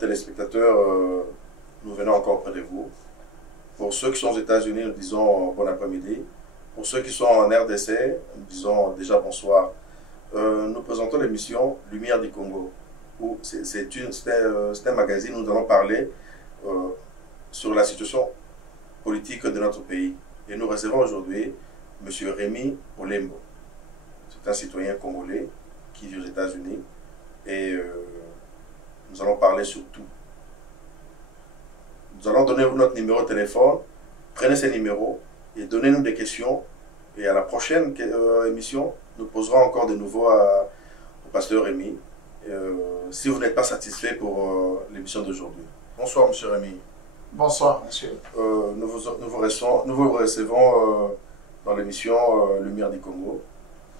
téléspectateurs, nous venons encore près de vous. Pour ceux qui sont aux États-Unis, nous disons bon après-midi. Pour ceux qui sont en RDC, nous disons déjà bonsoir. Nous présentons l'émission Lumière du Congo. C'est un magazine où nous allons parler sur la situation politique de notre pays. Et nous recevons aujourd'hui M. Rémi Olembo. C'est un citoyen congolais qui vit aux États-Unis. Et nous allons parler sur tout. Nous allons donner notre numéro de téléphone. Prenez ces numéros et donnez-nous des questions. Et à la prochaine émission, nous poserons encore de nouveau au pasteur Rémi. Si vous n'êtes pas satisfait pour l'émission d'aujourd'hui. Bonsoir, M. Rémi. Bonsoir, monsieur. Nous vous recevons dans l'émission Lumière du Congo.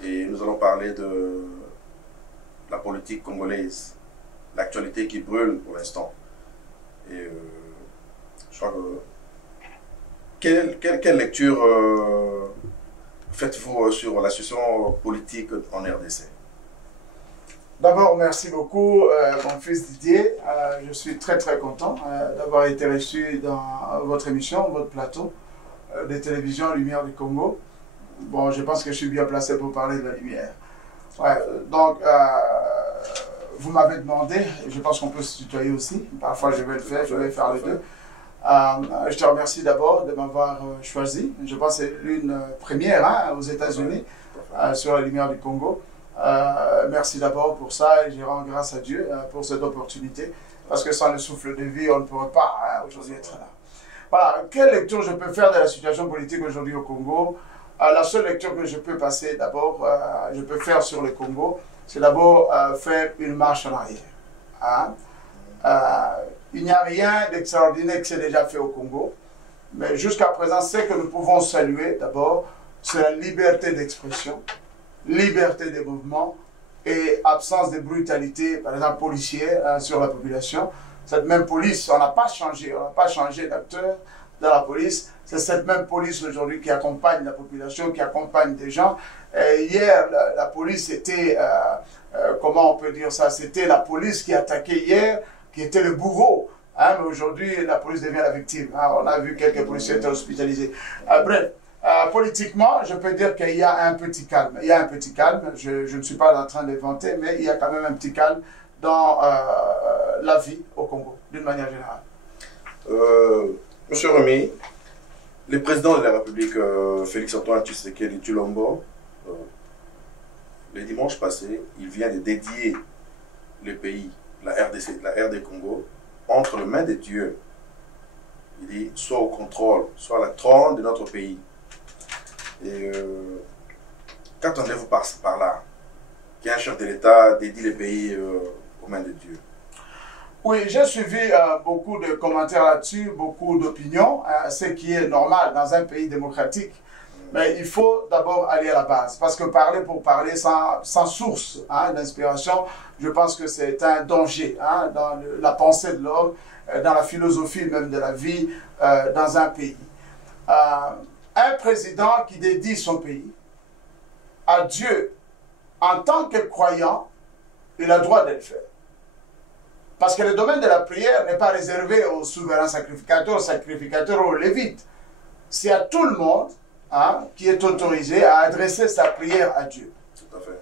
Et nous allons parler de la politique congolaise, l'actualité qui brûle pour l'instant. Et je crois que... Quelle lecture faites-vous sur la situation politique en RDC? D'abord, merci beaucoup, mon fils Didier. Je suis très content d'avoir été reçu dans votre émission, votre plateau de télévision Lumière du Congo. Bon, je pense que je suis bien placé pour parler de la lumière. Ouais, donc, vous m'avez demandé, je pense qu'on peut se tutoyer aussi. Parfois, je vais le faire, je vais faire les deux. Je te remercie d'abord de m'avoir choisi. Je pense que c'est l'une première aux États-Unis sur la lumière du Congo. Merci d'abord pour ça et je rends grâce à Dieu pour cette opportunité. Parce que sans le souffle de vie, on ne pourrait pas aujourd'hui être là. Voilà, quelle lecture je peux faire de la situation politique aujourd'hui au Congo? La seule lecture que je peux passer d'abord, je peux faire sur le Congo, c'est d'abord faire une marche en arrière. Il n'y a rien d'extraordinaire qui s'est déjà fait au Congo, mais jusqu'à présent, ce que nous pouvons saluer d'abord, c'est la liberté d'expression, liberté de mouvement et absence de brutalité, par exemple policière, sur la population. Cette même police, on n'a pas changé d'acteur dans la police. C'est cette même police aujourd'hui qui accompagne la population, qui accompagne des gens. Hier, la police était, comment on peut dire ça, c'était la police qui attaquait hier, qui était le bourreau. Mais aujourd'hui, la police devient la victime. On a vu quelques policiers être hospitalisés. Bref, politiquement, je peux dire qu'il y a un petit calme. Il y a un petit calme. Je ne suis pas en train de vanter, mais il y a quand même un petit calme dans la vie au Congo, d'une manière générale. Monsieur Rémi, le président de la République, Félix-Antoine Tshisekedi Tshilombo, le dimanche passé, il vient de dédier le pays, la RDC, la RD Congo, entre les mains de Dieu. Il dit, soit au contrôle, soit à la trône de notre pays. Et qu'entendez-vous par là? Qu'un chef de l'État dédie le pays aux mains de Dieu? Oui, j'ai suivi beaucoup de commentaires là-dessus, beaucoup d'opinions, ce qui est normal dans un pays démocratique. Mais il faut d'abord aller à la base, parce que parler pour parler sans source d'inspiration, je pense que c'est un danger dans la pensée de l'homme, dans la philosophie même de la vie dans un pays. Un président qui dédie son pays à Dieu en tant que croyant, il a le droit de le faire. Parce que le domaine de la prière n'est pas réservé aux souverains sacrificateurs, aux lévites. C'est à tout le monde qui est autorisé à adresser sa prière à Dieu.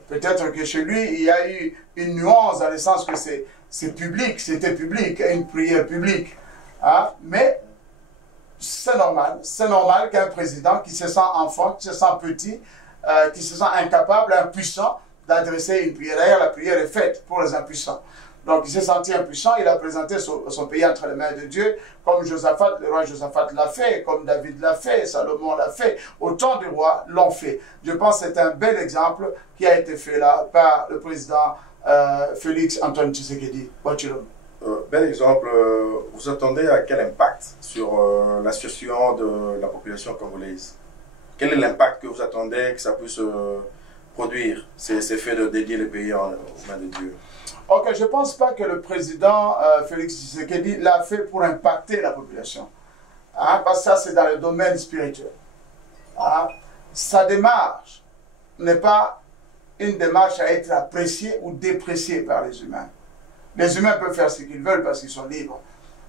Peut-être que chez lui, il y a eu une nuance dans le sens que c'est public, c'était public, une prière publique. Mais c'est normal qu'un président qui se sent enfant, qui se sent petit, qui se sent incapable, impuissant, d'adresser une prière. D'ailleurs, la prière est faite pour les impuissants. Donc, il s'est senti impuissant, il a présenté son pays entre les mains de Dieu, comme Josaphat, le roi Josaphat l'a fait, comme David l'a fait, Salomon l'a fait, autant de rois l'ont fait. Je pense que c'est un bel exemple qui a été fait là par le président Félix-Antoine Tshisekedi. Bel exemple, vous attendez à quel impact sur la situation de la population congolaise? Quel est l'impact que vous attendez que ça puisse produire, ces faits de dédier le pays aux mains de Dieu? Ok, je ne pense pas que le président Félix Tshisekedi l'a fait pour impacter la population. Parce que ça, c'est dans le domaine spirituel. Sa démarche n'est pas une démarche à être appréciée ou dépréciée par les humains. Les humains peuvent faire ce qu'ils veulent parce qu'ils sont libres.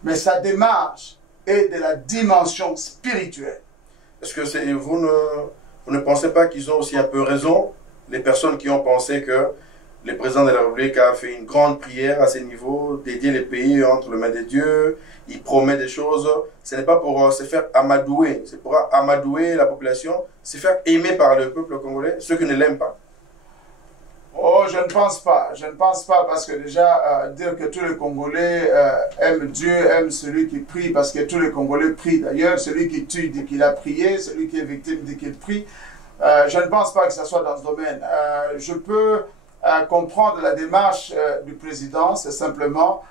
Mais sa démarche est de la dimension spirituelle. Est-ce que vous ne pensez pas qu'ils ont aussi un peu raison, les personnes qui ont pensé que le président de la République a fait une grande prière à ce niveau, dédier les pays entre les mains de Dieu, il promet des choses, ce n'est pas pour se faire amadouer, c'est pour amadouer la population, se faire aimer par le peuple congolais, ceux qui ne l'aiment pas? Oh, je ne pense pas. Je ne pense pas parce que déjà, dire que tous les Congolais aiment Dieu, aiment celui qui prie, parce que tous les Congolais prient. D'ailleurs, celui qui tue dit qu'il a prié, celui qui est victime dit qu'il prie. Je ne pense pas que ce soit dans ce domaine. Je peux comprendre la démarche du président, c'est simplement,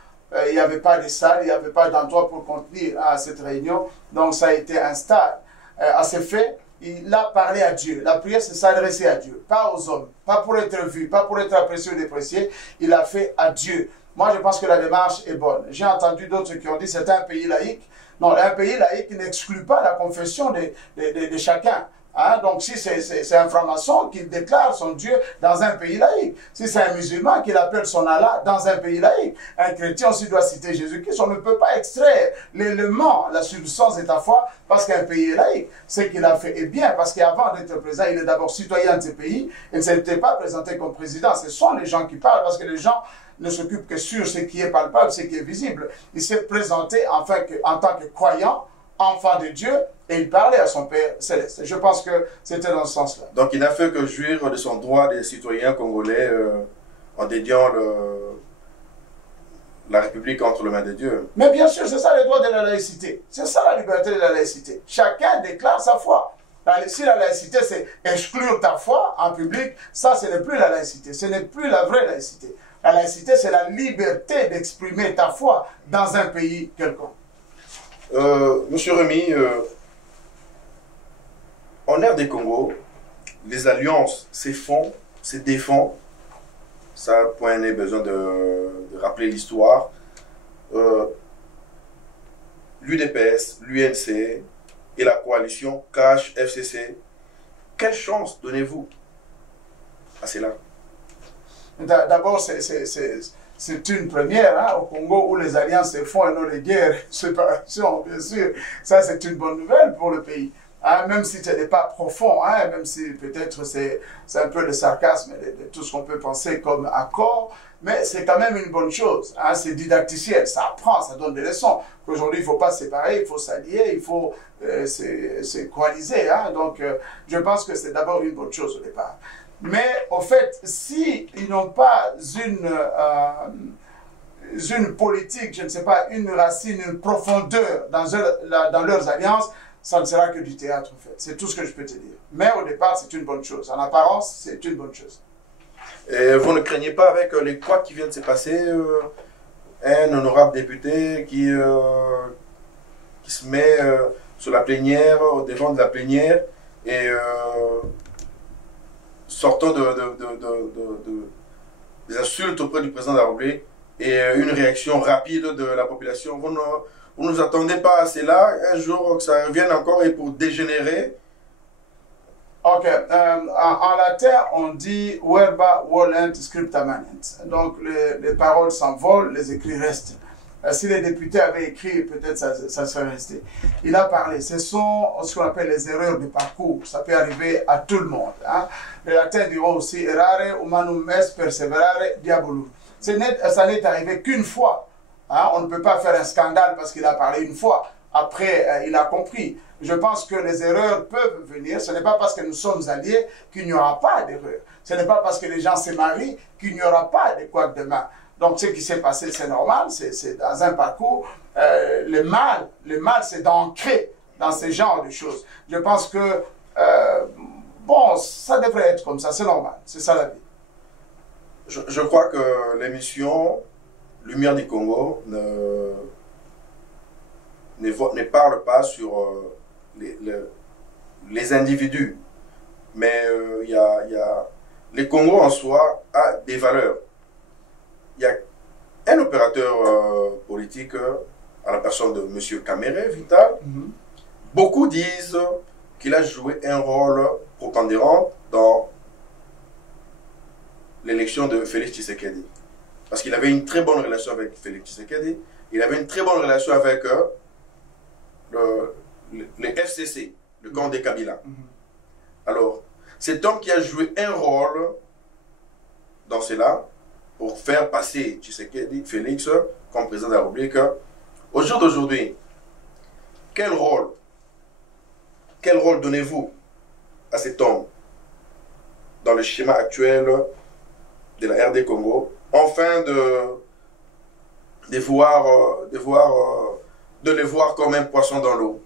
il n'y avait pas de salle, il n'y avait pas d'endroit pour contenir cette réunion, donc ça a été un stade. À ce fait, il a parlé à Dieu. La prière, c'est s'adresser à Dieu, pas aux hommes, pas pour être vu, pas pour être apprécié ou déprécié. Il a fait à Dieu. Moi, je pense que la démarche est bonne. J'ai entendu d'autres qui ont dit que c'est un pays laïque. Non, un pays laïque n'exclut pas la confession de chacun. Hein? Donc, si c'est un franc-maçon qui déclare son Dieu dans un pays laïque, si c'est un musulman qui appelle son Allah dans un pays laïque, un chrétien aussi doit citer Jésus-Christ. On ne peut pas extraire l'élément, la substance de ta foi parce qu'un pays est laïque. Ce qu'il a fait est bien parce qu'avant d'être président, il est d'abord citoyen de ce pays. Il ne s'était pas présenté comme président. Ce sont les gens qui parlent parce que les gens ne s'occupent que sur ce qui est palpable, ce qui est visible. Il s'est présenté en tant que croyant, enfant de Dieu, et il parlait à son Père céleste. Je pense que c'était dans ce sens-là. Donc il n'a fait que jouir de son droit des citoyens congolais en dédiant la République entre les mains de Dieu. Mais bien sûr, c'est ça le droit de la laïcité. C'est ça la liberté de la laïcité. Chacun déclare sa foi. Si la laïcité, c'est exclure ta foi en public, ça, ce n'est plus la laïcité. Ce n'est plus la vraie laïcité. La laïcité, c'est la liberté d'exprimer ta foi dans un pays quelconque. Monsieur Rémy, en RD Congo, les alliances se font, se défendent. Ça, point n'est besoin de rappeler l'histoire. L'UDPS, l'UNC et la coalition CACH-FCC, quelle chance donnez-vous à cela? D'abord, c'est une première hein, au Congo où les alliances se font et non les guerres, séparation, bien sûr. Ça, c'est une bonne nouvelle pour le pays. Hein, même si ce n'est pas profond, hein, même si peut-être c'est un peu le sarcasme de tout ce qu'on peut penser comme accord, mais c'est quand même une bonne chose. Hein, c'est didacticiel, ça apprend, ça donne des leçons. Qu'aujourd'hui, il ne faut pas se séparer, il faut s'allier, il faut se coaliser. Hein, donc, je pense que c'est d'abord une bonne chose au départ. Mais au fait, si ils n'ont pas une politique, je ne sais pas, une racine, une profondeur dans leurs alliances, ça ne sera que du théâtre en fait. C'est tout ce que je peux te dire. Mais au départ, c'est une bonne chose. En apparence, c'est une bonne chose. Et vous ne craignez pas avec les couacs qui viennent de se passer, un honorable député qui se met sur la plénière, au devant de la plénière, et sortant des insultes auprès du président de la République et une réaction rapide de la population. Vous ne nous attendez pas à cela, un jour que ça revienne encore et pour dégénérer? Ok, en latin on dit verba volent scripta manent. Donc les paroles s'envolent, les écrits restent. Si les députés avaient écrit, peut-être ça serait resté. Il a parlé. Ce sont ce qu'on appelle les erreurs de parcours. Ça peut arriver à tout le monde. Hein. Les latins diront aussi errare humanum est perseverare diabolum. Ça n'est arrivé qu'une fois. Hein. On ne peut pas faire un scandale parce qu'il a parlé une fois. Après, il a compris. Je pense que les erreurs peuvent venir. Ce n'est pas parce que nous sommes alliés qu'il n'y aura pas d'erreur. Ce n'est pas parce que les gens se marient qu'il n'y aura pas de couacs de main. Donc, ce qui s'est passé, c'est normal, c'est dans un parcours. Le mal, c'est d'ancrer dans ce genre de choses. Je pense que, bon, ça devrait être comme ça, c'est normal, c'est ça la vie. Je crois que l'émission Lumière du Congo ne parle pas sur les individus, mais le Congo en soi a des valeurs. Il y a un opérateur politique, à la personne de M. Kamere Vital. Beaucoup disent qu'il a joué un rôle prépondérant dans l'élection de Félix Tshisekedi. parce qu'il avait une très bonne relation avec Félix Tshisekedi, il avait une très bonne relation avec le FCC, le camp des Kabila. Alors, cet homme qui a joué un rôle dans cela, pour faire passer Tshisekedi, Félix, comme président de la République, au jour d'aujourd'hui, quel rôle donnez-vous à cet homme dans le schéma actuel de la RD Congo, afin de les voir comme un poisson dans l'eau?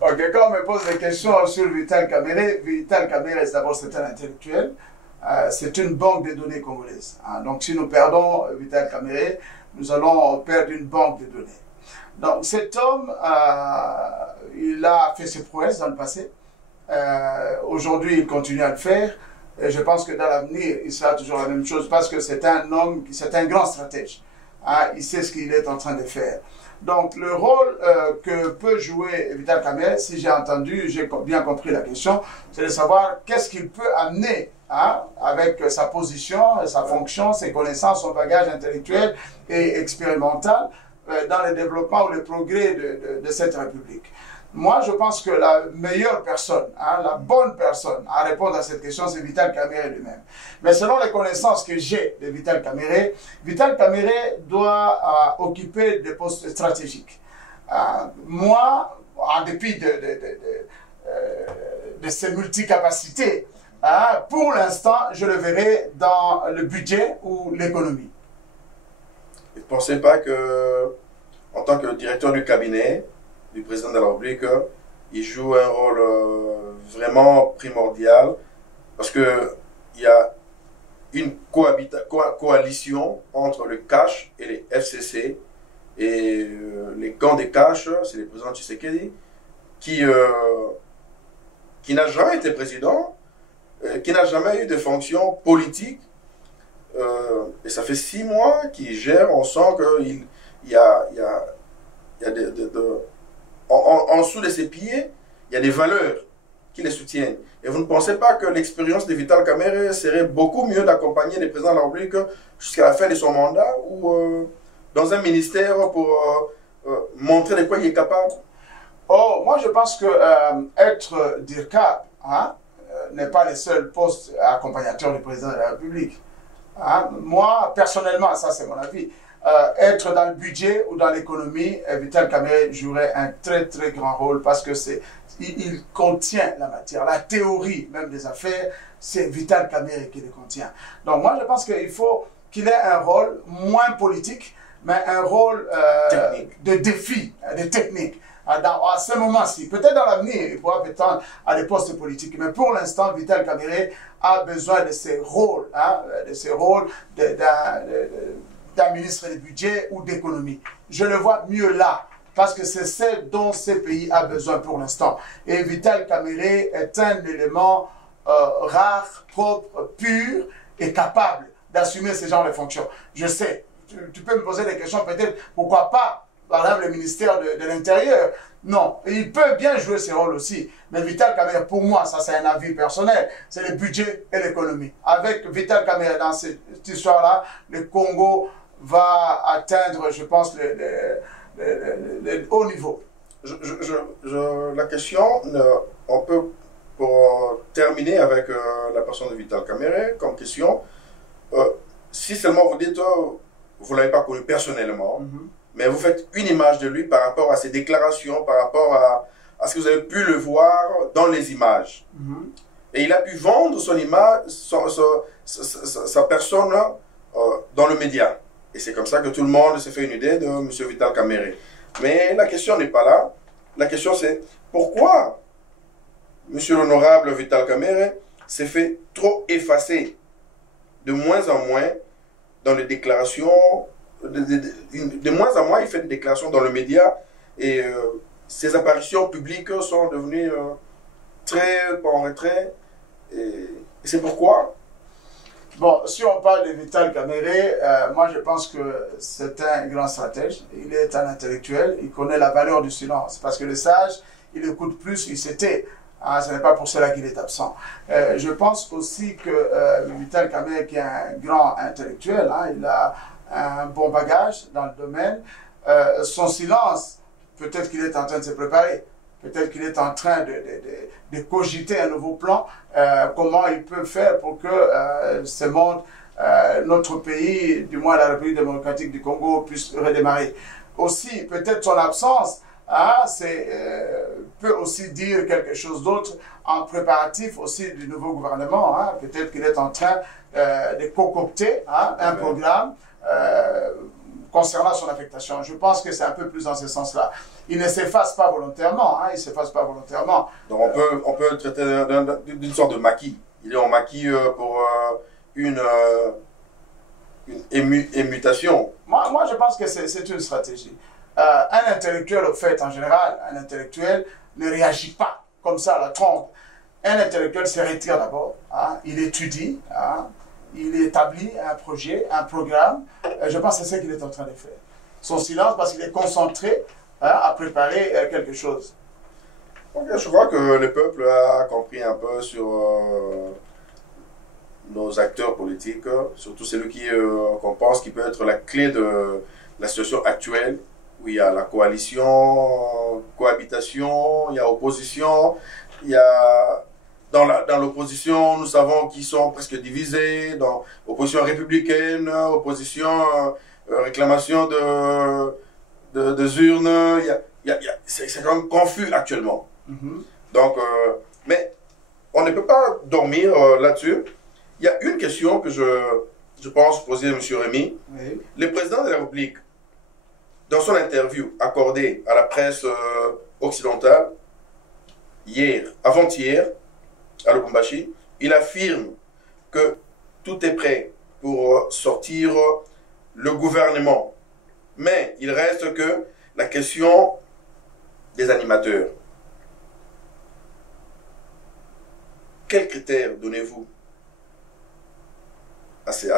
Ok, quand on me pose des questions sur Vital Kamerhe, d'abord c'est un intellectuel, c'est une banque de données congolaise. Donc si nous perdons Vital Kamerhe, nous allons perdre une banque de données. Donc cet homme, il a fait ses prouesses dans le passé. Aujourd'hui, il continue à le faire. Et je pense que dans l'avenir, il sera toujours la même chose parce que c'est un homme, c'est un grand stratège. Il sait ce qu'il est en train de faire. Donc le rôle que peut jouer Vital Kamerhe, si j'ai entendu, j'ai bien compris la question, c'est de savoir qu'est-ce qu'il peut amener avec sa position, sa fonction, ses connaissances, son bagage intellectuel et expérimental dans le développement ou le progrès de cette République. Moi, je pense que la meilleure personne, la bonne personne à répondre à cette question, c'est Vital Kamerhe lui-même. Mais selon les connaissances que j'ai de Vital Kamerhe doit occuper des postes stratégiques. Moi, en dépit de ses multicapacités, pour l'instant, je le verrai dans le budget ou l'économie. Vous ne pensez pas que, en tant que directeur du cabinet du président de la République, il joue un rôle vraiment primordial, parce qu'il y a une coalition entre le CACH et les FCC, et les camps des CACH, c'est le président Tshisekedi, qui n'a jamais été président, qui n'a jamais eu de fonction politique, et ça fait 6 mois qu'il gère. On sent qu'il y a en dessous de ses pieds, il y a des valeurs qui les soutiennent. Et vous ne pensez pas que l'expérience de Vital Kamerhe serait beaucoup mieux d'accompagner le président de la République jusqu'à la fin de son mandat, ou dans un ministère pour montrer de quoi il est capable? Oh, moi je pense que être DIRCAP n'est pas le seul poste accompagnateur du président de la République. Moi, personnellement, ça c'est mon avis, être dans le budget ou dans l'économie, Vital Kamerhe jouerait un très très grand rôle, parce que il contient la matière, la théorie même des affaires, c'est Vital Kamerhe qui le contient. Donc moi je pense qu'il faut qu'il ait un rôle moins politique, mais un rôle de défi, de technique. À ce moment-ci, peut-être dans l'avenir, il pourra prétendre à des postes politiques, mais pour l'instant, Vital Kamerhe a besoin de ces rôles, d'un ministre du budget ou d'économie. Je le vois mieux là, parce que c'est ce dont ce pays a besoin pour l'instant. Et Vital Kamerhe est un élément rare, propre, pur et capable d'assumer ce genre de fonctions. Je sais, tu peux me poser des questions peut-être, pourquoi pas, par exemple, le ministère de l'Intérieur. Non, il peut bien jouer ce rôle aussi. Mais Vital Kamerhe, pour moi, ça c'est un avis personnel, c'est le budget et l'économie. Avec Vital Kamerhe dans cette histoire-là, le Congo va atteindre, je pense, le haut niveau. La question, on peut, pour terminer avec la personne de Vital Kamerhe, comme question, si seulement vous dites, vous ne l'avez pas connu personnellement, mais vous faites une image de lui par rapport à ses déclarations, par rapport à ce que vous avez pu le voir dans les images. Et il a pu vendre son image, sa personne dans le média. Et c'est comme ça que tout le monde s'est fait une idée de M. Vital Kamerhe. Mais la question n'est pas là. La question c'est pourquoi M. l'honorable Vital Kamerhe s'est fait trop effacer de moins en moins dans les déclarations. De moins en moins, il fait des déclarations dans le média, et ses apparitions publiques sont devenues très en retrait. Et c'est pourquoi. Bon, si on parle de Vital Kamerhe, moi je pense que c'est un grand stratège. Il est un intellectuel, il connaît la valeur du silence. Parce que le sage, il écoute plus, il s'était. Hein, ce n'est pas pour cela qu'il est absent. Je pense aussi que Vital Kamerhe, qui est un grand intellectuel, hein, il a un bon bagage dans le domaine. Son silence, peut-être qu'il est en train de se préparer. Peut-être qu'il est en train de cogiter un nouveau plan, comment il peut faire pour que ce monde, notre pays, du moins la République démocratique du Congo, puisse redémarrer. Aussi, peut-être son absence hein, peut aussi dire quelque chose d'autre en préparatif aussi du nouveau gouvernement. Hein. Peut-être qu'il est en train de concocter hein, un programme concernant son affectation. Je pense que c'est un peu plus dans ce sens-là. Il ne s'efface pas volontairement. Hein, il ne s'efface pas volontairement. Donc on peut le traiter d'une sorte de maquis. Il est en maquis pour une émutation. Moi, je pense que c'est une stratégie. Un intellectuel, au fait, en général, un intellectuel ne réagit pas comme ça à la trompe. Un intellectuel se retire d'abord. Hein, il étudie. Hein, il établit un projet, un programme. Je pense que c'est ce qu'il est en train de faire. Son silence, parce qu'il est concentré hein, à préparer quelque chose. Okay, je crois que le peuple a compris un peu sur nos acteurs politiques, surtout celui qu'on pense qui peut être la clé de la situation actuelle, où il y a la coalition, cohabitation, il y a opposition, il y a... Dans l'opposition, nous savons qu'ils sont presque divisés, dans opposition républicaine, opposition, réclamation de urnes, c'est quand même confus actuellement. Mm-hmm. Donc, mais on ne peut pas dormir là-dessus. Il y a une question que je pense poser à M. Rémy. Oui. Le président de la République, dans son interview accordée à la presse occidentale, avant-hier, à Lubumbashi, il affirme que tout est prêt pour sortir le gouvernement. Mais il reste que la question des animateurs. Quels critères donnez-vous à ces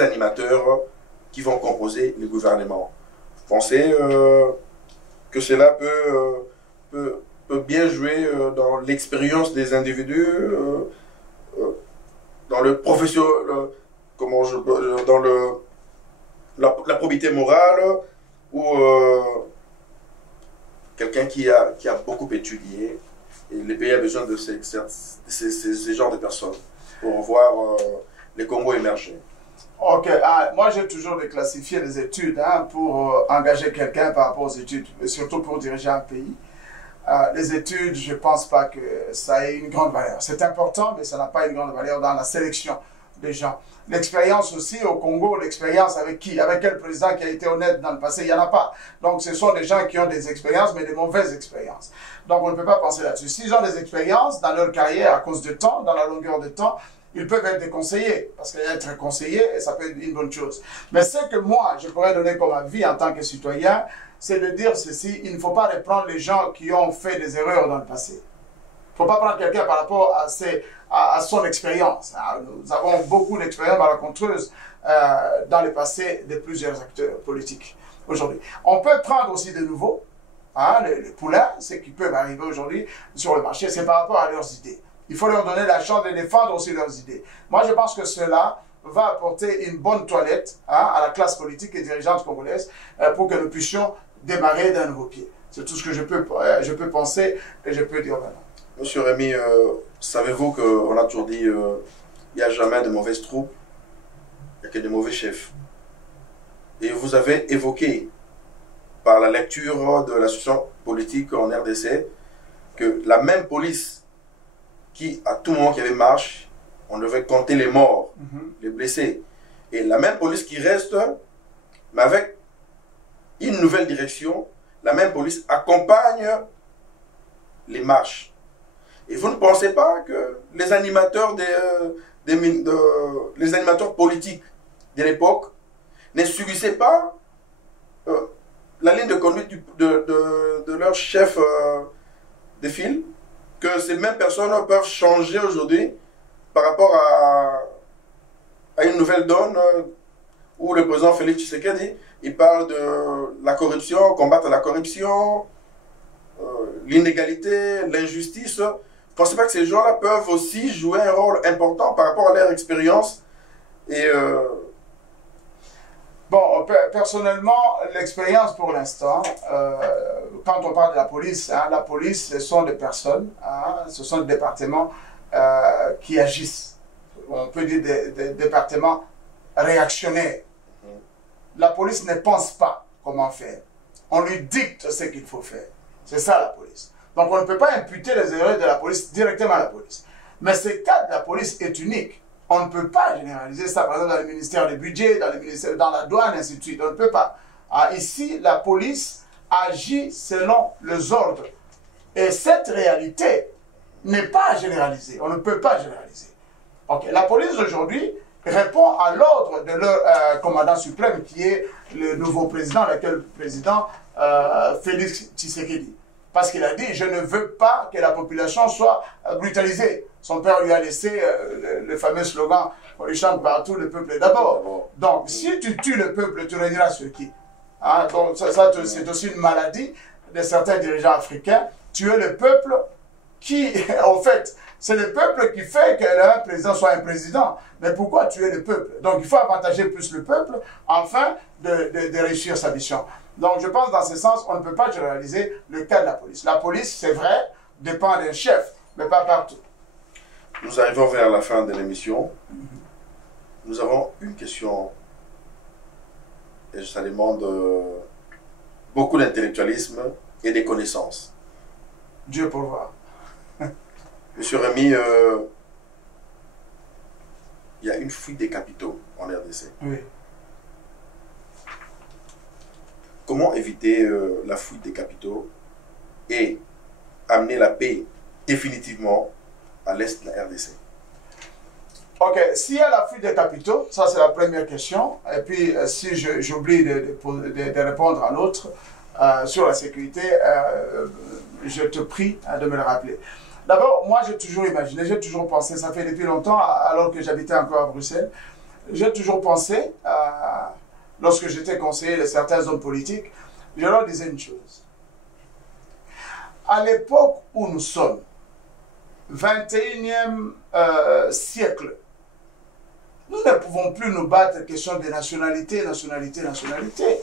animateurs qui vont composer le gouvernement? Vous pensez que cela peut bien jouer dans l'expérience des individus, dans le profession, dans la probité morale, ou quelqu'un qui a beaucoup étudié, et le pays a besoin de ces genres de personnes pour voir les Congo émerger. Ok, moi j'ai toujours déclassifié les études hein, pour engager quelqu'un par rapport aux études, et surtout pour diriger un pays. Les études, je ne pense pas que ça ait une grande valeur. C'est important, mais ça n'a pas une grande valeur dans la sélection des gens. L'expérience aussi au Congo, l'expérience avec qui? Avec quel président qui a été honnête dans le passé? Il n'y en a pas. Donc ce sont des gens qui ont des expériences, mais des mauvaises expériences. Donc on ne peut pas penser là-dessus. S'ils ont des expériences dans leur carrière à cause du temps, dans la longueur de temps, ils peuvent être des conseillers, parce qu'être conseiller, ça peut être une bonne chose. Mais ce que moi, je pourrais donner comme avis en tant que citoyen, c'est de dire ceci, il ne faut pas reprendre les gens qui ont fait des erreurs dans le passé. Il ne faut pas prendre quelqu'un par rapport à son expérience. Nous avons beaucoup d'expérience malencontreuse dans le passé de plusieurs acteurs politiques aujourd'hui. On peut prendre aussi de nouveaux, hein, les poulains, ceux qui peuvent arriver aujourd'hui sur le marché, c'est par rapport à leurs idées. Il faut leur donner la chance de défendre aussi leurs idées. Moi, je pense que cela va apporter une bonne toilette hein, à la classe politique et dirigeante congolaise pour que nous puissions démarrer d'un nouveau pied. C'est tout ce que je peux penser et je peux dire maintenant. Monsieur Rémy, savez-vous qu'on a toujours dit il n'y a jamais de mauvaises troupes, il n'y a que de mauvais chefs. Et vous avez évoqué, par la lecture de la situation politique en RDC, que la même police qui, à tout moment qu'il y avait marche, on devait compter les morts, les blessés. Et la même police qui reste, mais avec une nouvelle direction, la même police accompagne les marches. Et vous ne pensez pas que les animateurs, les animateurs politiques de l'époque ne suivissaient pas la ligne de conduite de leur chef de file, que ces mêmes personnes peuvent changer aujourd'hui par rapport à une nouvelle donne où le président Félix Tshisekedi, il parle de la corruption, combattre la corruption, l'inégalité, l'injustice, vous ne pensez pas que ces gens-là peuvent aussi jouer un rôle important par rapport à leur expérience et Bon, personnellement, l'expérience pour l'instant, quand on parle de la police, ce sont des personnes, ce sont des départements qui agissent. On peut dire des départements réactionnaires. La police ne pense pas comment faire. On lui dicte ce qu'il faut faire. C'est ça la police. Donc on ne peut pas imputer les erreurs de la police directement à la police. Mais ce cas de la police est unique. On ne peut pas généraliser ça, par exemple, dans le ministère du budget, dans la douane, ainsi de suite. On ne peut pas. Ici, la police agit selon les ordres. Et cette réalité n'est pas généralisée. On ne peut pas généraliser. Okay. La police aujourd'hui répond à l'ordre de leur commandant suprême, qui est le nouveau président, l'actuel président Félix Tshisekedi. Parce qu'il a dit, je ne veux pas que la population soit brutalisée. Son père lui a laissé le fameux slogan qu'on lui chante partout, le peuple d'abord. Donc, si tu tues le peuple, tu réuniras sur qui? Donc, ça c'est aussi une maladie de certains dirigeants africains. Tuer le peuple qui, en fait, c'est le peuple qui fait qu'un président soit un président. Mais pourquoi tuer le peuple? Donc, il faut avantager plus le peuple afin de réussir sa mission. Donc, je pense dans ce sens, on ne peut pas généraliser le cas de la police. La police, c'est vrai, dépend d'un chef, mais pas partout. Nous arrivons vers la fin de l'émission. Nous avons une question, et ça demande beaucoup d'intellectualisme et des connaissances. Dieu pourvoit. Monsieur Rémy, il y a une fuite des capitaux en RDC. Oui. Comment éviter la fuite des capitaux et amener la paix définitivement à l'est de la RDC? Ok, s'il y a la fuite des capitaux, ça c'est la première question. Et puis, si j'oublie de répondre à l'autre sur la sécurité, je te prie de me le rappeler. D'abord, moi j'ai toujours imaginé, j'ai toujours pensé, ça fait depuis longtemps, alors que j'habitais encore à Bruxelles, j'ai toujours pensé, lorsque j'étais conseiller de certains hommes politiques, je leur disais une chose. À l'époque où nous sommes, 21e siècle, nous ne pouvons plus nous battre question de nationalité, nationalité, nationalité.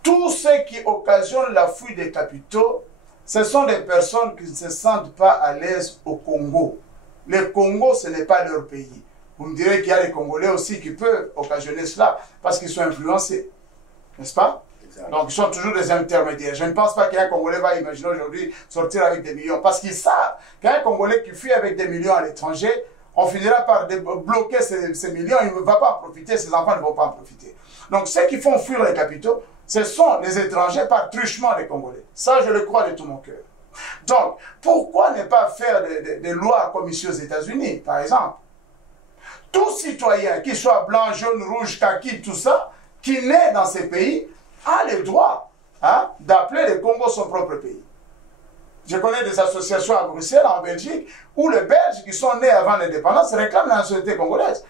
Tout ce qui occasionne la fuite des capitaux, ce sont des personnes qui ne se sentent pas à l'aise au Congo. Le Congo, ce n'est pas leur pays. Vous me direz qu'il y a des Congolais aussi qui peuvent occasionner cela parce qu'ils sont influencés. N'est-ce pas? Exact. Donc, ils sont toujours des intermédiaires. Je ne pense pas qu'un Congolais va imaginer aujourd'hui sortir avec des millions. Parce qu'ils savent qu'un Congolais qui fuit avec des millions à l'étranger, on finira par bloquer ces millions. Il ne va pas en profiter, ses enfants ne vont pas en profiter. Donc, ceux qui font fuir les capitaux, ce sont les étrangers par truchement des Congolais. Ça, je le crois de tout mon cœur. Donc, pourquoi ne pas faire des lois comme ici aux États-Unis, par exemple? Tout citoyen, qu'il soit blanc, jaune, rouge, kaki, tout ça, qui naît dans ces pays, a le droit d'appeler le Congo son propre pays. Je connais des associations à Bruxelles, en Belgique, où les Belges qui sont nés avant l'indépendance réclament la nationalité congolaise.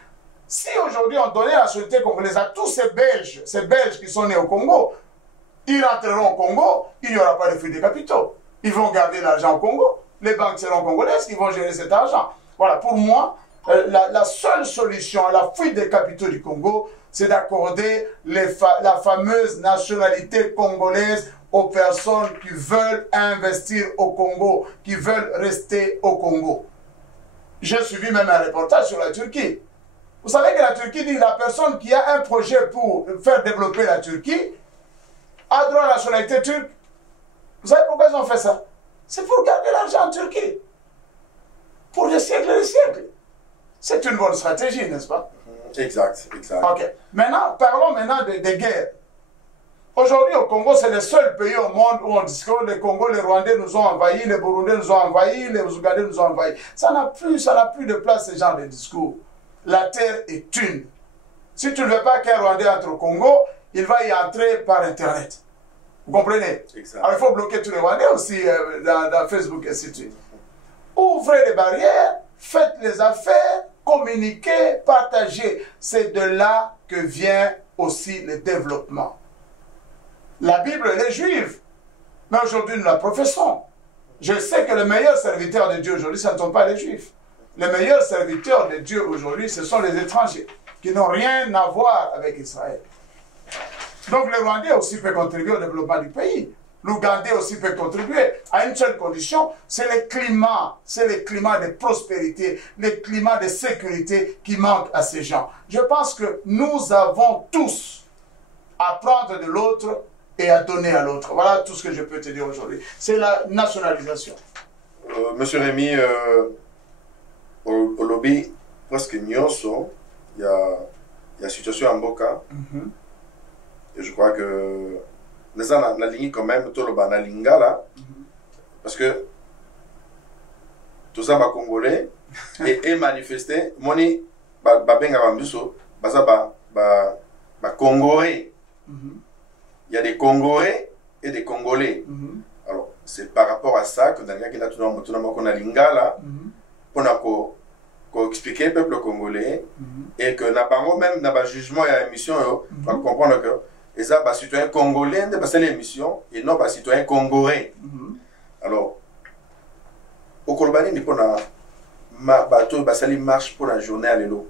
Si aujourd'hui on donnait la nationalité congolaise à tous ces Belges qui sont nés au Congo, ils rentreront au Congo, il n'y aura pas de fuite des capitaux. Ils vont garder l'argent au Congo, les banques seront congolaises, ils vont gérer cet argent. Voilà, pour moi, la seule solution à la fuite des capitaux du Congo, c'est d'accorder la fameuse nationalité congolaise aux personnes qui veulent investir au Congo, qui veulent rester au Congo. J'ai suivi même un reportage sur la Turquie. Vous savez que la Turquie dit que la personne qui a un projet pour faire développer la Turquie a droit à la nationalité turque. Vous savez pourquoi ils ont fait ça? C'est pour garder l'argent en Turquie. Pour des siècles et des siècles. C'est une bonne stratégie, n'est-ce pas? Exact, exact. Ok. Maintenant, parlons maintenant des guerres. Aujourd'hui, au Congo, c'est le seul pays au monde où on dit que les Congo, les Rwandais nous ont envahis, les Burundais nous ont envahis, les Ougandais nous ont envahis. Ça n'a plus de place, ce genre de discours. La terre est une. Si tu ne veux pas qu'un Rwandais entre au Congo, il va y entrer par Internet. Vous comprenez? Exact. Alors il faut bloquer tous les Rwandais aussi dans Facebook et ainsi de suite. Ouvrez les barrières, faites les affaires, communiquez, partagez. C'est de là que vient aussi le développement. La Bible, les Juifs, Mais aujourd'hui, nous la professons. Je sais que les meilleurs serviteurs de Dieu aujourd'hui, ce ne sont pas les Juifs. Les meilleurs serviteurs de Dieu aujourd'hui, ce sont les étrangers qui n'ont rien à voir avec Israël. Donc les Rwandais aussi peuvent contribuer au développement du pays. L'Ougandais aussi peut contribuer à une seule condition, c'est le climat de prospérité, le climat de sécurité qui manque à ces gens. Je pense que nous avons tous à prendre de l'autre et à donner à l'autre. Voilà tout ce que je peux te dire aujourd'hui. C'est la nationalisation. Monsieur Rémy, au lobby, presque nyonso, il y a situation en Boka. Et je crois que les gens la ligne quand même tout le bas lingala parce que tout ça va congolais et manifester moni ba benga bambiso baza ba congolais. Il y a des congolais et des congolais. Alors c'est par rapport à ça que dans le cas tout on a lingala pour qu'on expliquer le peuple congolais et que na bango même na ba jugement et émission pour comprendre que et ça, les citoyens congolais, c'est l'émission, et non les citoyens congolais. Alors, au Kolbani, il y a une marche pour la journée à l'élo.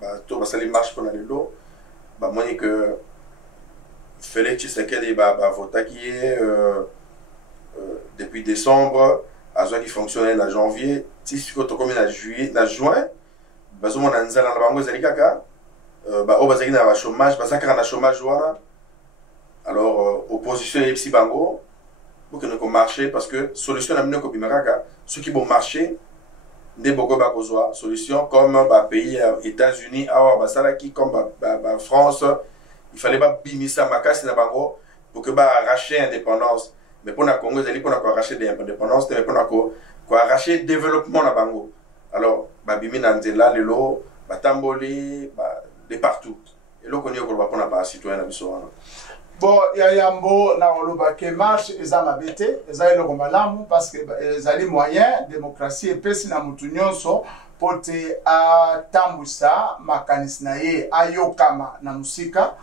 Il y a une marche pour la l'élo. Il y a que Félix Tshisekedi a voté qui est depuis décembre, qui fonctionnait en janvier, si tu as commis en juillet, en juin, il y a un chômage, chômage. Alors, opposition et psy bango, pour que nous marcher, parce que solution n'a ceux qui vont marcher, des beaucoup de solution comme pays États-Unis, comme France, il fallait pas bimisa makasi na bango pour que arracher l'indépendance. Mais pour la Congo, il faut arracher l'indépendance, mais pour arracher le développement na bango. Alors, bimi nanzela lelo, batamboli, de partout. Et là, on a pas citoyen na biso. Bon, yambo na oloba ke marche eza mabete, eza eloko malamu parce que ezali moyen démocratie epesi na mutu nyonso pote atambusa makanisi na ye ayokama na musika,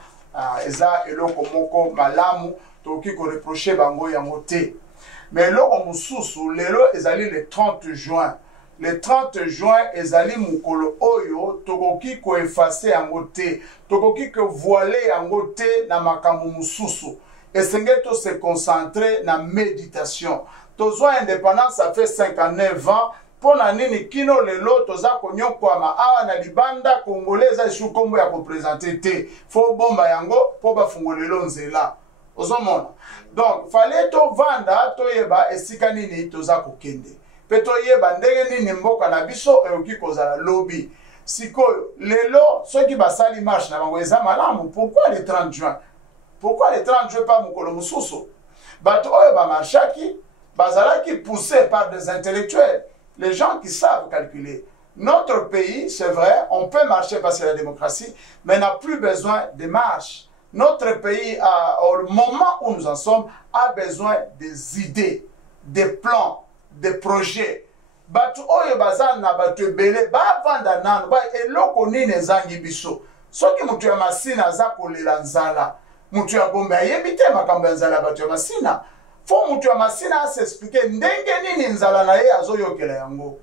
eza eloko moko malamu toki ko reprocher bango yango te. Mais eloko mususu lelo ezali le 30 juin. Le 30 juin, ezali mukolo oyo, tokoki ko effacer yango te, tokoki ko voiler yango te na makambo mususu. Esenge to se concentrer na méditation. Tozwa indépendance, ça fait 59 ans. Pona nini kino lelo toza konyokwama awa na libanda congolais za ishu kombo ya ko présenter te. Fo bomba yango po ba fungolelo nzela. Ozomona. Donc, fallait to vanda to yeba esika nini toza kokende. Peto yeba ndenge nini mboka na biso eoki kozala lobby. Sikoyo, lelo, ceux qui basali marche na bango eza malamu, pourquoi le 30 juin? Pourquoi le 30 juin pas mukolo mususu? Bato oyo ba marchaki, bazalaki poussé par des intellectuels, les gens qui savent calculer. Notre pays, c'est vrai, on peut marcher parce que la démocratie, mais n'a plus besoin de marche. Notre pays, au moment où nous en sommes, a besoin des idées, des plans, des projets. Batu oyo bazana batu bele ba vanda nanu ba eloko nini ezangi biso. Soki mutu ya masina aza kolela nzala, mutu ya gombe ayebite makambo ya nzala batu ya masina. Fo mutu ya masina asexplique ndenge nini nzala na ye azoyokela yango.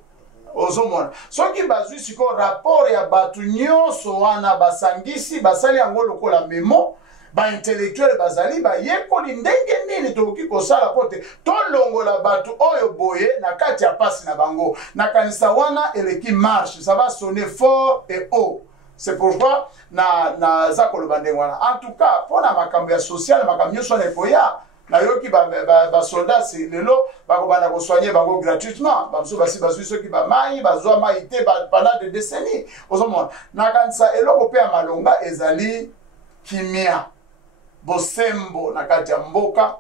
Ozomona. Soki bazwi siko rapport ya batu nyonso wana basangisi basali yango lokola memo, ba intellectuel bazali ba yekoli ndenge nini tokoki kosala pote tolongola batu oyo boye na kati ya pasi na bango na kanisa wana eleki marche, ça va sonner fort et haut. C'est pourquoi na zakoloba ndenge wana. En tout cas, pour na makambo ya social makambo nyonso na ekoya na yoki ba soldats lelo bakobanda ko soigner bango gratuitement, bamso basi bazwi soki ba mai bazwa mai te pendant des décennies. Ozomona na kanisa eloko pe ya malonga ezali kimia bosembo na kati ya mboka,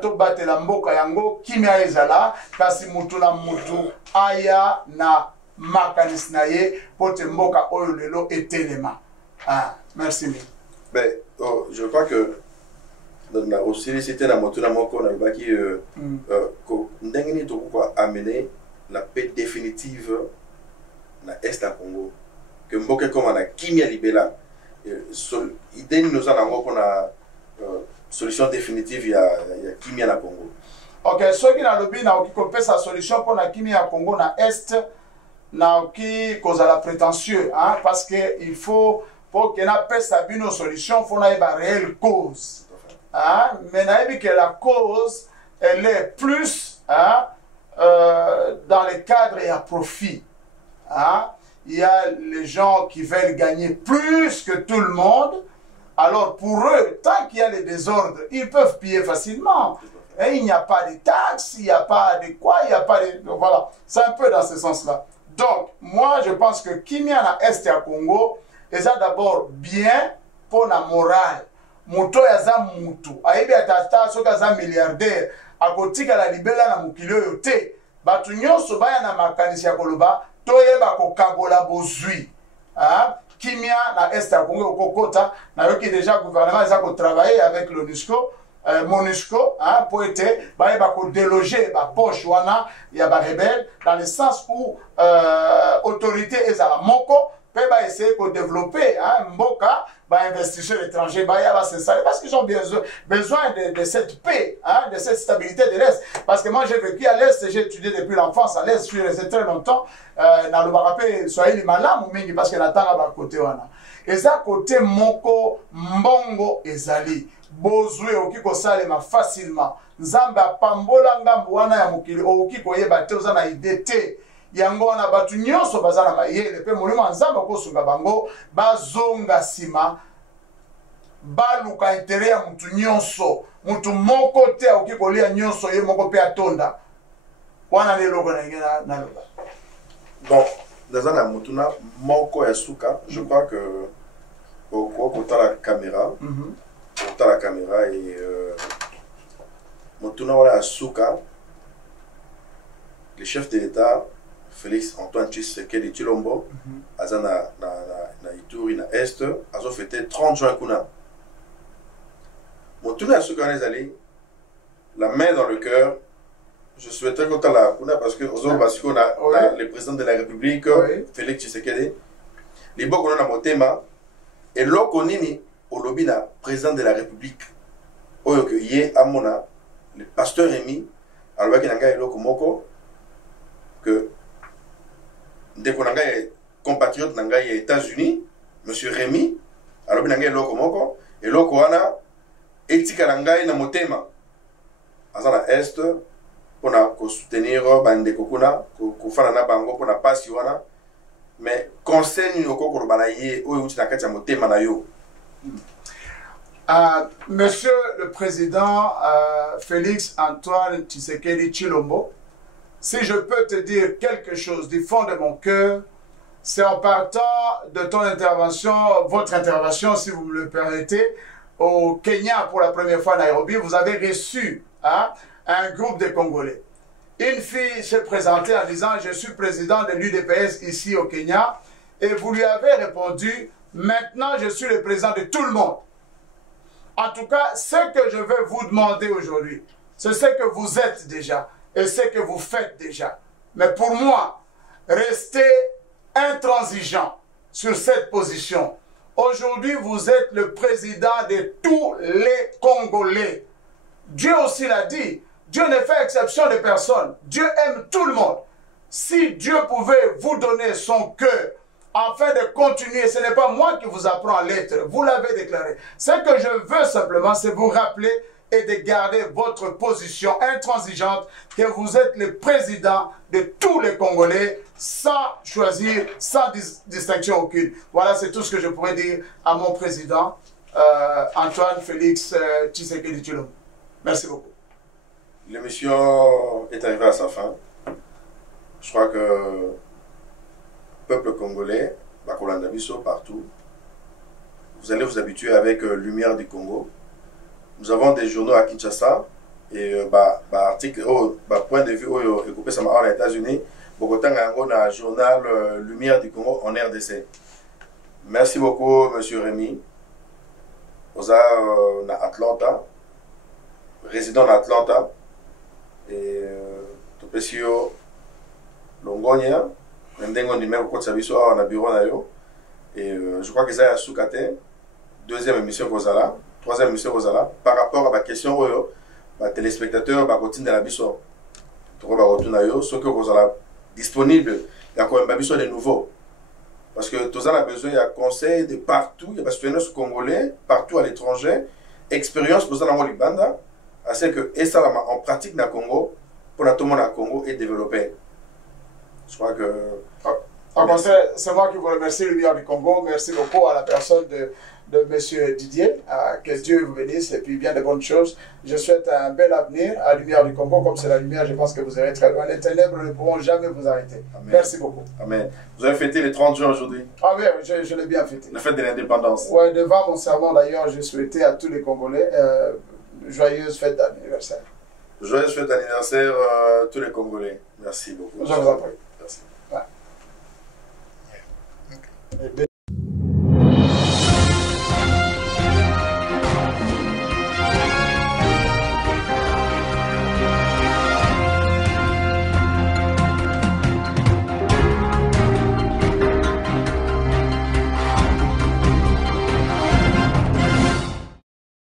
to batela mboka yango kimia ezala kasi mutu na mutu aya na makanisi na ye pote mboka oyo lelo etelema. Merci. Ben, je crois que aussi c'était la moto na moko na baki ko ndengeni to quoi amener la paix définitive na est à Congo, que mboka comme na kimia libela idée nous en avons qu'on a solution définitive, il y a Kimia na Congo. Ok, ceux qui n'ont lobby n'a aucune sa solution pour la Kimia Congo na Est n'a aucune cause à la prétentieux, hein, parce que il faut pour qu'il n'ait sa une solution, il faut qu'il y ait une réelle cause. Hein, mais n'a que la cause elle est plus hein, dans le cadre et à profit. Hein. Il y a les gens qui veulent gagner plus que tout le monde. Alors pour eux, tant qu'il y a les désordres, ils peuvent piller facilement. Et il n'y a pas de taxes, il n'y a pas de quoi, il n'y a pas de... Voilà, c'est un peu dans ce sens-là. Donc, moi, je pense que Kimia na Est à Congo, c'est d'abord bien pour la morale. Muto ya za mutu. Aibi atata soka za milliardaire. Akotika la libela na mukilo yote. Batu nyonso baya na makanisi ya koloba. Toye bako kabola bozui. Kimia na Est à Congo okokota. Na yoki déjà gouvernement eza ko travailler avec l'ONUSCO. MONUSCO, hein, pour être, déloger la poche wana, il y a des rebelles, dans le sens où autorité est à la moko, peut essayer de développer, hein, mboka, investisseurs étrangers, parce qu'ils ont besoin de cette paix, hein, de cette stabilité de l'Est. Parce que moi j'ai vécu à l'Est, j'ai étudié depuis l'enfance à l'Est, je suis resté très longtemps, dans le Barapé, Swahili Malam, parce que la tanga va côté wana. Et ça, côté moko, mbongo, ezali. Bozwe okiko salema facilement nzamba pambola ngambo wana ya mukili okiko yeba te ozana idete yango wana batu nyonso bazana mayele pe molimo nzamba kosunga bango bazonga sima baluka intérêt ya mutu nyonso mutu moko te okiko lia nyonso ye moko pe atonda wana le logo na ngena na loba. Donc dans un mutuna moko ya suka je crois que au côté la caméra dans la caméra et Motuna Souka, le chef de l'État, Félix Antoine Tshisekedi Tshilombo, Azana na Ituri, na Est, a fêté 30 juin Kuna. Motuna Souka Nezali, la main dans le cœur, je souhaiterais qu'on la Kuna parce que on a le président de la République, Félix Tshisekedi, les Boko na Motema, et l'Okonini, au lobby na président de la République oyo que yé amona le pasteur Rémi alors que nanga eloko moko que ndeko nanga compatriote nanga ya États-Unis monsieur Rémi alors que nanga eloko moko eloko wana etika nanga na motema azana est pona ko soutenir bandeko kuna ko fana na bango pona pasi wana mais conseil nyoko ko bana yé oyo utina kati ya motema na yo. Monsieur le Président Félix Antoine Tshisekedi Tshilombo, si je peux te dire quelque chose du fond de mon cœur, c'est en partant de ton intervention, votre intervention, si vous me le permettez, au Kenya pour la première fois à Nairobi, vous avez reçu hein, un groupe de Congolais. Une fille s'est présentée en disant « Je suis président de l'UDPS ici au Kenya » et vous lui avez répondu « Maintenant, je suis le président de tout le monde. » En tout cas, ce que je veux vous demander aujourd'hui, c'est ce que vous êtes déjà et ce que vous faites déjà. Mais pour moi, restez intransigeant sur cette position. Aujourd'hui, vous êtes le président de tous les Congolais. Dieu aussi l'a dit. Dieu ne fait exception de personne. Dieu aime tout le monde. Si Dieu pouvait vous donner son cœur, afin de continuer, ce n'est pas moi qui vous apprends à l'être, vous l'avez déclaré. Ce que je veux simplement, c'est vous rappeler et de garder votre position intransigeante que vous êtes le président de tous les Congolais sans choisir, sans distinction aucune. Voilà, c'est tout ce que je pourrais dire à mon président, Antoine Félix Tshisekedi Tshilombo. Merci beaucoup. L'émission est arrivée à sa fin. Je crois que peuple congolais, Bakolandabiso partout, vous allez vous habituer avec Lumière du Congo. Nous avons des journaux à Kinshasa et article, point de vue aux États-Unis, un journal Lumière du Congo en RDC. Merci beaucoup, monsieur Rémi. Vous êtes à Atlanta, résident d'Atlanta, et tout petit Longonia. Et je crois que c'est à Soukate, deuxième émission Kozala, troisième émission Rosala, par rapport à la question où les téléspectateurs continuent de la biso. Ce que Rosala disponible, il y a quand même de nouveau. Parce que tout ça a besoin, il y a conseils de partout, il y a des citoyens congolais, partout à l'étranger, expérience pour ça dans le Libanda, c'est que et ça en pratique dans le Congo, pour tout le monde au Congo est développé. Je crois que. C'est moi qui vous remercie, Lumière du Congo. Merci beaucoup à la personne de M. Didier. Que Dieu vous bénisse et puis bien de bonnes choses. Je souhaite un bel avenir à Lumière du Congo. Comme c'est la lumière, je pense que vous irez très loin. Les ténèbres ne pourront jamais vous arrêter. Amen. Merci beaucoup. Amen. Vous avez fêté les 30 juin aujourd'hui? Ah oui, je l'ai bien fêté. La fête de l'indépendance. Oui, devant mon serment d'ailleurs, j'ai souhaité à tous les Congolais joyeuse fête d'anniversaire. Joyeuse fête d'anniversaire à tous les Congolais. Merci beaucoup. Je vous en prie. Merci. Ouais.